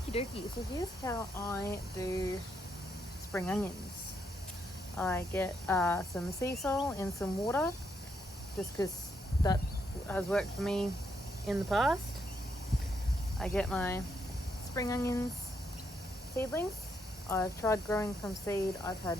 Okie dokie, so here's how I do spring onions. I get some sea salt and some water, just because that has worked for me in the past. I get my spring onions seedlings. I've tried growing from seed. I've had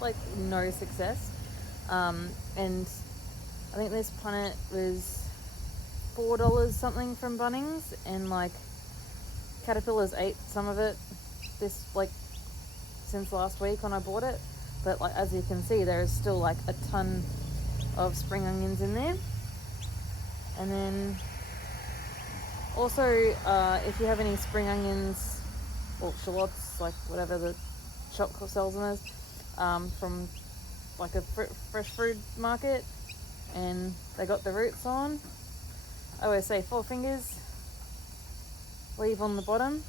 like no success. And I think this plant was $4 something from Bunnings, and like caterpillars ate some of it since last week when I bought it. But like, as you can see, there is still like a ton of spring onions in there. And then also, if you have any spring onions or shallots, like whatever the shop sells them as, from like a fresh fruit market, and they got the roots on, I always say 4 fingers, leave on the bottom,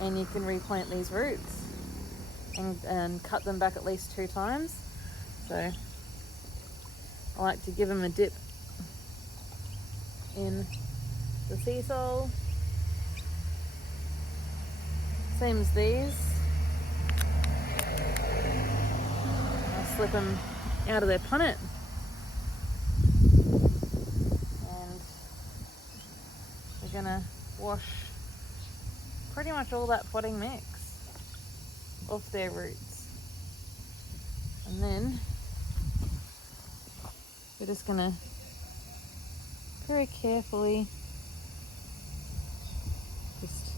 and you can replant these roots and cut them back at least 2 times. So I like to give them a dip in the sea salt. Same as these. I slip them out of their punnet, and we're gonna wash pretty much all that potting mix off their roots, and then we're just gonna very carefully just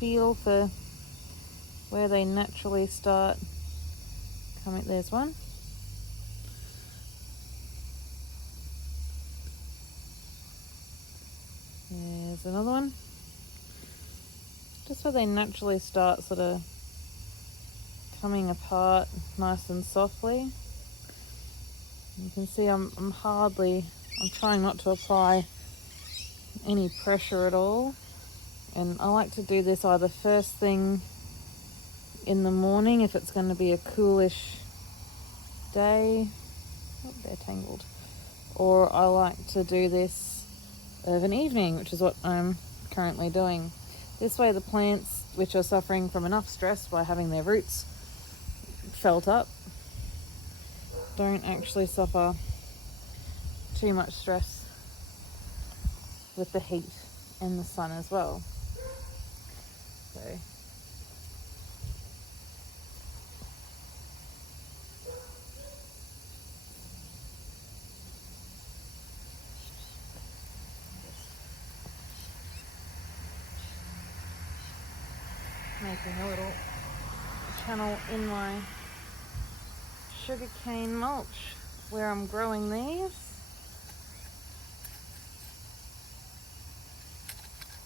feel for where they naturally start coming. There's one. There's another one. Just where they naturally start sort of coming apart nice and softly. You can see I'm trying not to apply any pressure at all. And I like to do this either first thing in the morning if it's going to be a coolish day. Oh, they're tangled. Or I like to do this of an evening, which is what I'm currently doing. This way the plants, which are suffering from enough stress by having their roots felt up, don't actually suffer too much stress with the heat and the sun as well. So making a little channel in my sugarcane mulch where I'm growing these.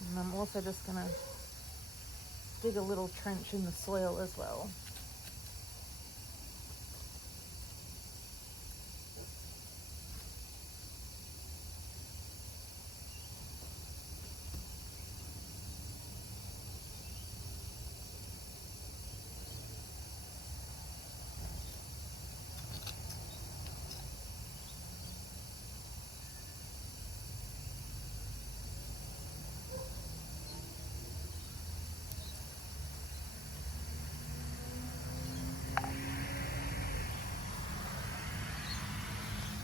And I'm also just going to dig a little trench in the soil as well.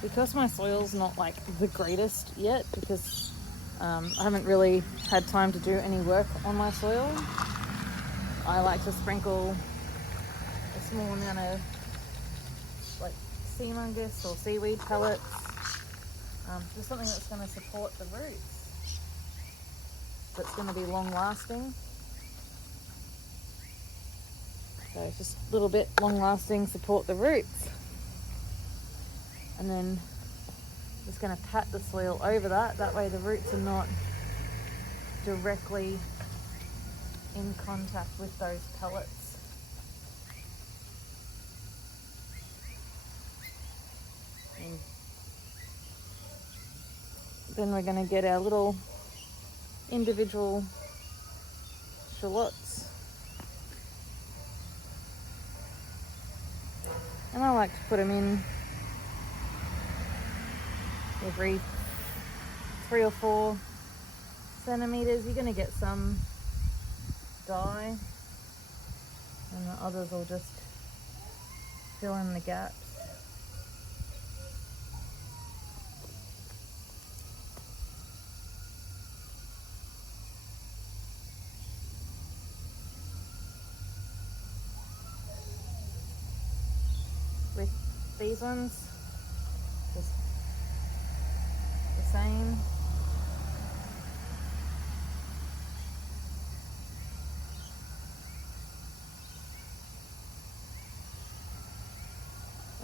Because my soil's not like the greatest yet, because I haven't really had time to do any work on my soil, I like to sprinkle a small amount of like sea mungus or seaweed pellets, just something that's going to support the roots, that's going to be long lasting. So just a little bit long lasting, support the roots. And then just going to pat the soil over that way the roots are not directly in contact with those pellets. And then we're going to get our little individual shallots. And I like to put them in every 3 or 4 centimeters, you're going to get some die, and the others will just fill in the gaps. With these ones, just the same.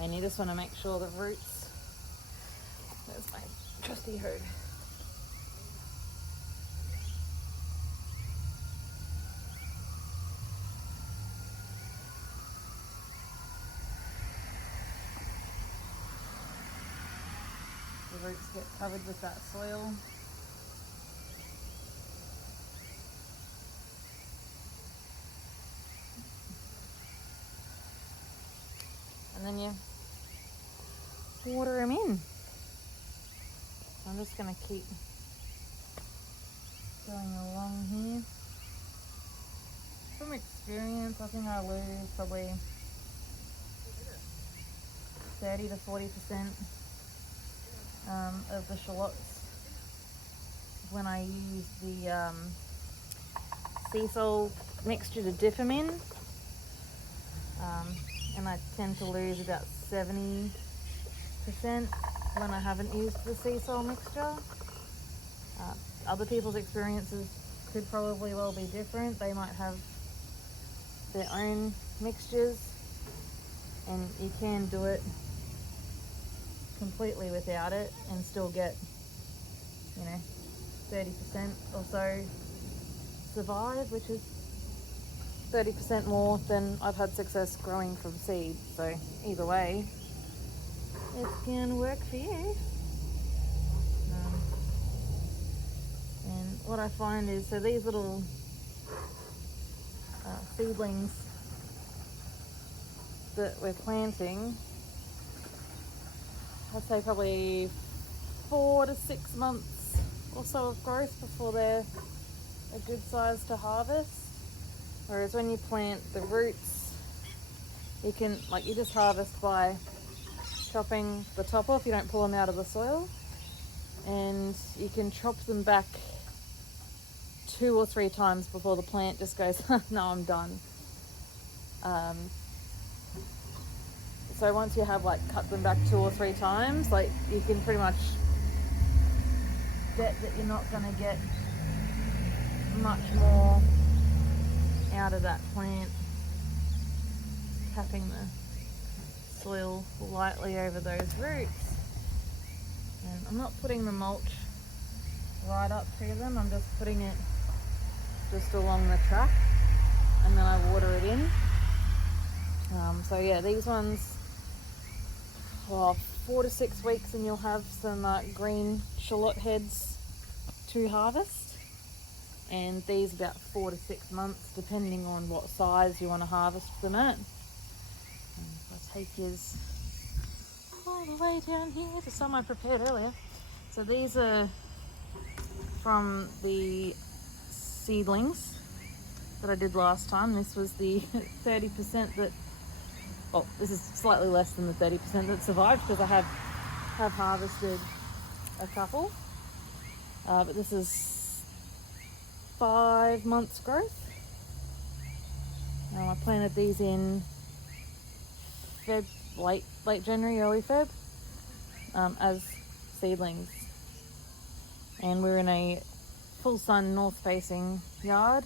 And you just want to make sure the roots, there's my trusty hoe. The roots get covered with that soil. And then you water them in. I'm just going to keep going along here. From experience, I think I lose probably 30 to 40% of the shallots when I use the sea salt mixture to dip them in. And I tend to lose about 70% when I haven't used the sea salt mixture. Other people's experiences could probably well be different. They might have their own mixtures, and you can do it completely without it and still get, 30% or so survive, which is 30% more than I've had success growing from seed. So either way, it's gonna work for you. And what I find is, so these little seedlings that we're planting, I'd say probably 4 to 6 months or so of growth before they're a good size to harvest. Whereas when you plant the roots, you can, you just harvest by chopping the top off. You don't pull them out of the soil, and you can chop them back 2 or 3 times before the plant just goes, no, I'm done. So once you have cut them back 2 or 3 times, you can pretty much bet that you're not going to get much more out of that plant. Tapping the soil lightly over those roots. And I'm not putting the mulch right up to them, I'm just putting it just along the track, and then I water it in. So yeah, these ones, 4 to 6 weeks and you'll have some green shallot heads to harvest. And these about 4 to 6 months, depending on what size you want to harvest them at. I'll take yours all the way down here to some I prepared earlier. So these are from the seedlings that I did last time. This was the 30% that, this is slightly less than the 30% that survived, because I have harvested a couple. But this is 5 months growth. I planted these in late January, early Feb, as seedlings. And we're in a full sun north facing yard,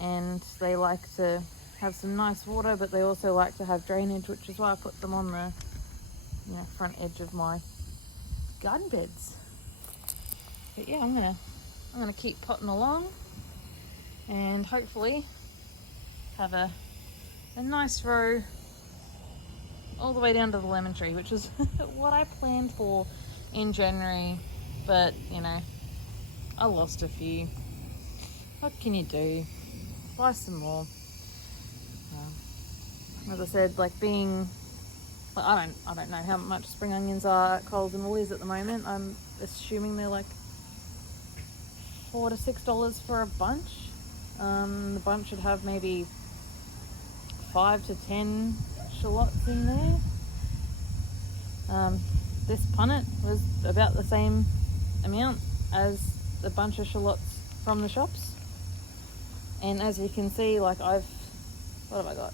and they like to have some nice water, but they also like to have drainage, which is why I put them on the front edge of my garden beds. But yeah, I'm gonna keep potting along and hopefully have a nice row all the way down to the lemon tree, which is what I planned for in January, but I lost a few. What can you do? Buy some more. As I said, being, I don't know how much spring onions are at Coles and Woolies at the moment. I'm assuming they're $4 to $6 for a bunch. The bunch should have maybe 5 to 10 shallots in there. This punnet was about the same amount as a bunch of shallots from the shops. And as you can see, like what have I got?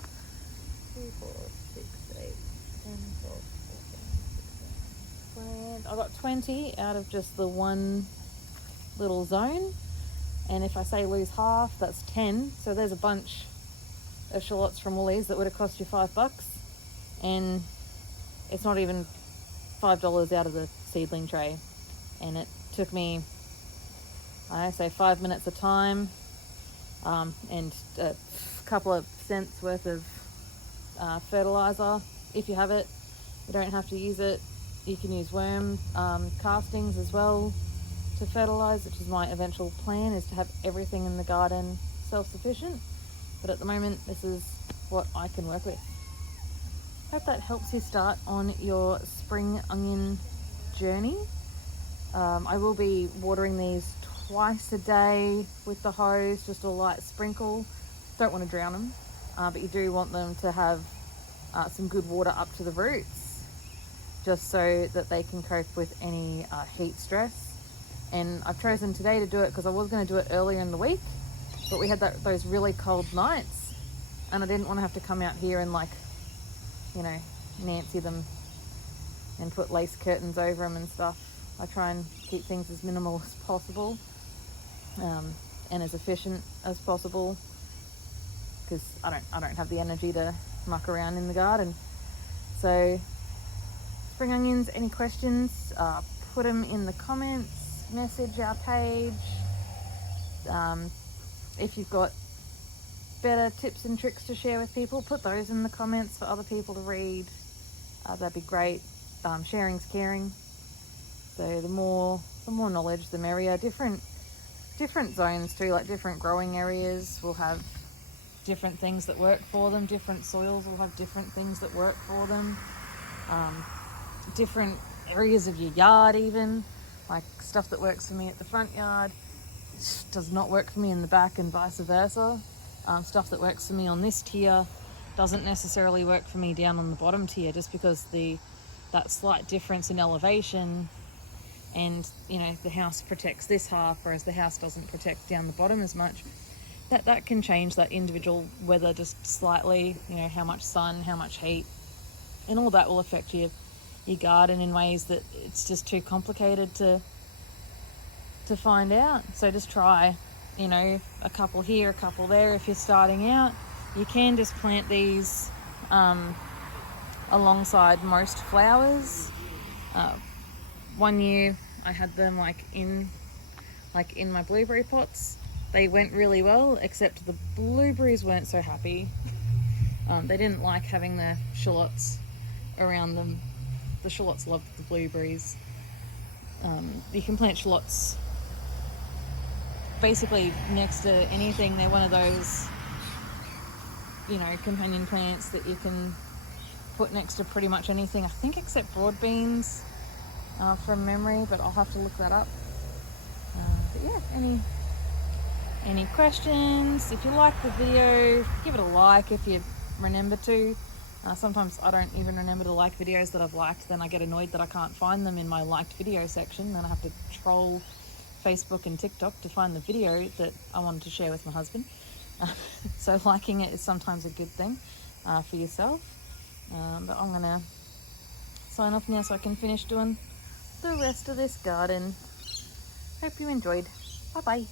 2, 4, 6, 8, 10, 12, 14, 16, 20. I got 20 out of just the one little zone. And if I say lose half, that's 10. So there's a bunch of shallots from Woolies that would have cost you $5. And it's not even $5 out of the seedling tray. And it took me, I say 5 minutes of time, and a couple of cents worth of fertilizer if you have it. You don't have to use it. You can use worm castings as well to fertilize, which is my eventual plan, is to have everything in the garden self-sufficient. But at the moment, this is what I can work with. Hope that helps you start on your spring onion journey. I will be watering these twice a day with the hose, just a light sprinkle. Don't want to drown them, but you do want them to have some good water up to the roots, just so that they can cope with any heat stress. And I've chosen today to do it because I was going to do it earlier in the week, but we had those really cold nights, and I didn't want to have to come out here and Nancy them and put lace curtains over them and stuff. I try and keep things as minimal as possible, and as efficient as possible, because I don't have the energy to muck around in the garden. So spring onions, any questions, put them in the comments, message our page. If you've got better tips and tricks to share with people, put those in the comments for other people to read. That'd be great. Sharing's caring. So the more knowledge, the merrier. Different zones too, like different growing areas will have different things that work for them. Different soils will have different things that work for them. Different areas of your yard, even like stuff that works for me at the front yard does not work for me in the back, and vice versa. Stuff that works for me on this tier doesn't necessarily work for me down on the bottom tier, just because that slight difference in elevation, and the house protects this half, whereas the house doesn't protect down the bottom as much. That can change that individual weather just slightly. How much sun, how much heat, and all that will affect your garden in ways that it's just too complicated to find out. So just try a couple here, a couple there. If you're starting out, you can just plant these alongside most flowers. One year I had them in my blueberry pots. They went really well, except the blueberries weren't so happy. They didn't like having the shallots around them. The shallots loved the blueberries. You can plant shallots basically next to anything. They're one of those companion plants that you can put next to pretty much anything, I think, except broad beans, from memory, but I'll have to look that up. But yeah, any questions? If you like the video, give it a like if you remember to. Sometimes I don't even remember to like videos that I've liked. Then I get annoyed that I can't find them in my liked video section. Then I have to troll Facebook and TikTok to find the video that I wanted to share with my husband. So liking it is sometimes a good thing for yourself. But I'm gonna sign off now so I can finish doing the rest of this garden. Hope you enjoyed. Bye bye.